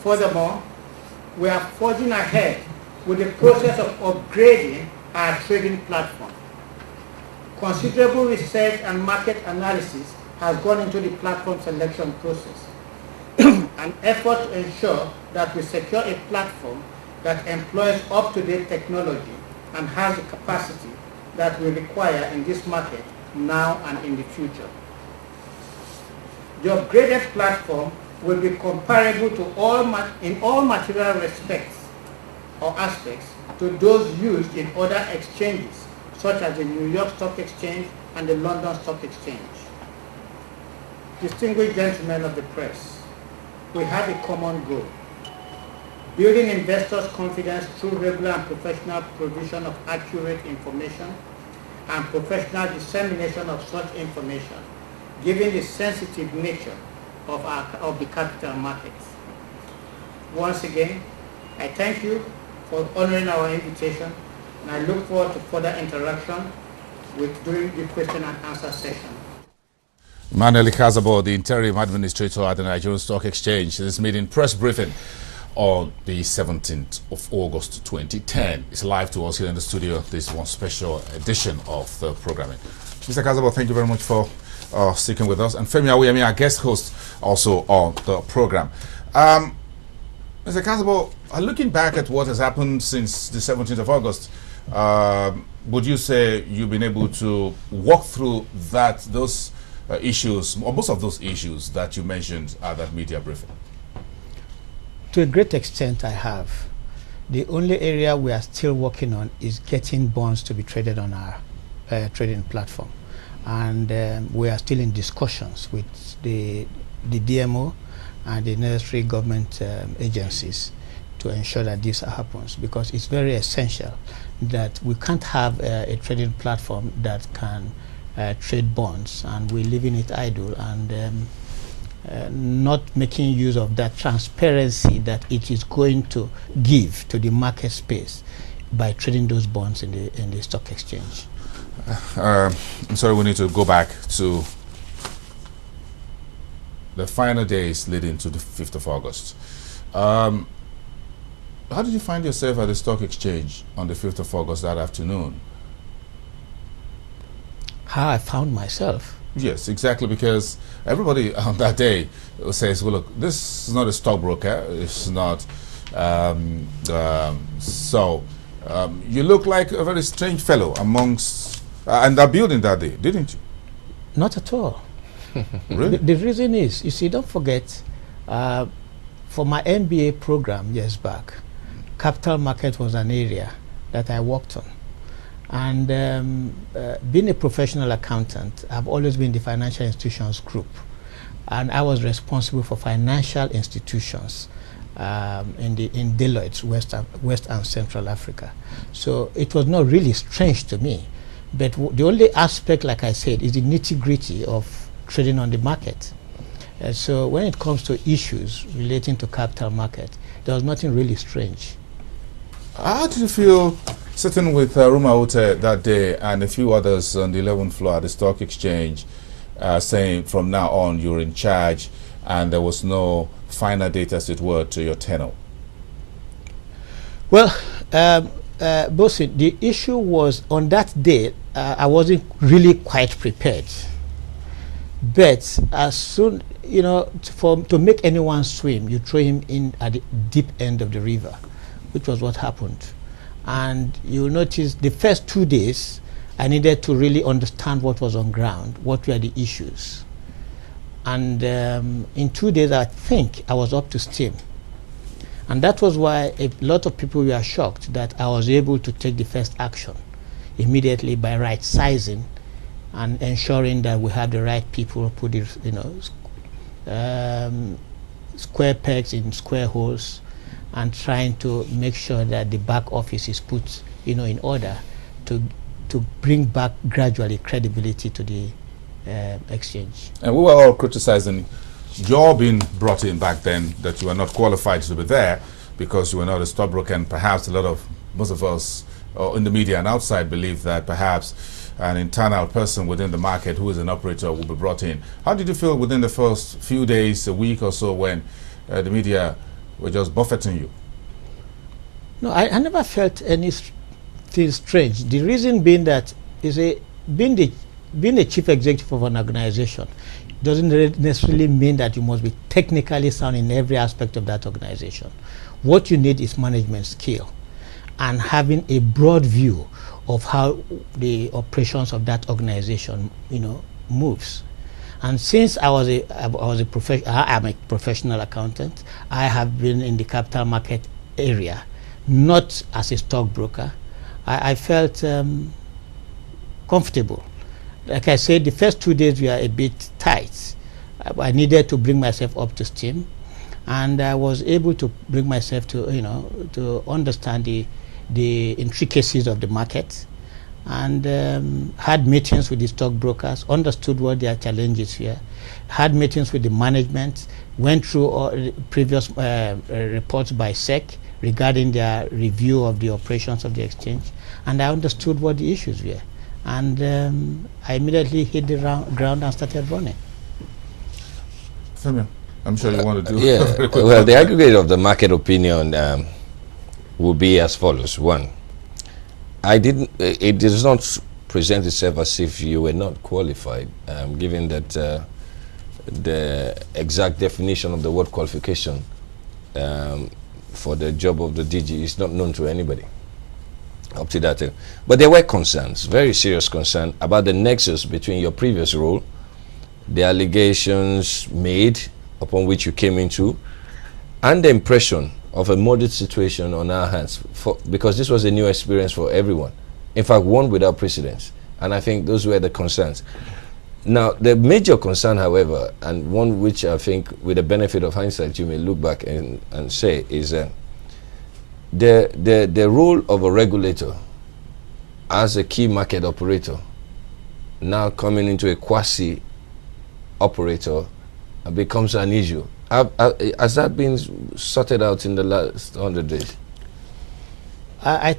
Furthermore, we are forging ahead with the process of upgrading our trading platform. Considerable research and market analysis has gone into the platform selection process, an effort to ensure that we secure a platform that employs up-to-date technology and has the capacity that we require in this market now and in the future. The upgraded platform will be comparable to in all material respects or aspects to those used in other exchanges, such as the New York Stock Exchange and the London Stock Exchange. Distinguished gentlemen of the press, we have a common goal: building investors' confidence through regular and professional provision of accurate information and professional dissemination of such information, given the sensitive nature of the capital markets. Once again, I thank you for honoring our invitation, and I look forward to further interaction during the question and answer session. Emmanuel Ikhazoboh, the interim administrator at the Nigerian Stock Exchange, this meeting press briefing on the 17th of August 2010. It's live to us here in the studio. This is one special edition of the programming. Mr. Ikhazoboh, thank you very much for sticking with us. And Femi Awuyemi, our guest host, also on the program. Mr. Ikhazoboh, looking back at what has happened since the 17th of August, would you say you've been able to walk through those issues, or most of those issues that you mentioned at that media briefing? To a great extent, I have. The only area we are still working on is getting bonds to be traded on our trading platform. And we are still in discussions with the DMO and the necessary government agencies to ensure that this happens, because it's very essential that we can't have a trading platform that can trade bonds, and we're leaving it idle and not making use of that transparency that it is going to give to the market space by trading those bonds in the stock exchange. I'm sorry, we need to go back to the final days leading to the 5th of August. How did you find yourself at the stock exchange on the 5th of August that afternoon? How I found myself? Yes, exactly, because everybody on that day says, well, look, this is not a stockbroker, it's not, you look like a very strange fellow amongst, and that building that day, didn't you? Not at all. Really? The reason is, you see, don't forget, for my MBA program years back, capital market was an area that I worked on. And being a professional accountant, I've always been in the financial institutions group. And I was responsible for financial institutions in Deloitte's West and Central Africa. So it was not really strange to me. But the only aspect, like I said, is the nitty-gritty of trading on the market. So when it comes to issues relating to capital market, there was nothing really strange. How did you feel sitting with Ruma Ute that day and a few others on the 11th floor at the stock exchange saying from now on you're in charge and there was no final date, as it were, to your tenure? Well, Bosin, the issue was on that day, I wasn't really quite prepared. But as soon, you know, to make anyone swim, you throw him in at the deep end of the river, which was what happened. And you'll notice the first 2 days, I needed to really understand what was on ground, what were the issues. And in 2 days, I think I was up to steam. And that was why a lot of people were shocked that I was able to take the first action immediately by right sizing and ensuring that we have the right people put it, you know, square pegs in square holes, and trying to make sure that the back office is put, you know, in order to bring back gradually credibility to the exchange. And we were all criticizing your being brought in back then, that you were not qualified to be there because you were not a stockbroker, and perhaps most of us in the media and outside believe that perhaps an internal person within the market who is an operator will be brought in. How did you feel within the first few days, a week or so, when the media were just buffeting you? No, I never felt anything strange. The reason being that being the chief executive of an organization doesn't necessarily mean that you must be technically sound in every aspect of that organization. What you need is management skill and having a broad view of how the operations of that organization, moves. And since I am a professional accountant, I have been in the capital market area, not as a stockbroker. I felt comfortable. Like I said, the first 2 days were a bit tight. I needed to bring myself up to steam, and I was able to bring myself to understand the intricacies of the market, and had meetings with the stockbrokers, understood what their challenges were, had meetings with the management, went through all the previous reports by SEC regarding their review of the operations of the exchange, and I understood what the issues were. And I immediately hit the ground and started running. Fabian, I'm sure you want to do well, the aggregate of the market opinion will be as follows. One, it does not present itself as if you were not qualified, given that the exact definition of the word qualification for the job of the DG is not known to anybody up to that. But there were concerns, very serious concern, about the nexus between your previous role, the allegations made upon which you came into, and the impression of a moderate situation on our hands, because this was a new experience for everyone. In fact, one without precedence. And I think those were the concerns. Now, the major concern, however, and one which I think with the benefit of hindsight you may look back and say, is the role of a regulator as a key market operator now coming into a quasi-operator becomes an issue. Has that been sorted out in the last 100 days? I think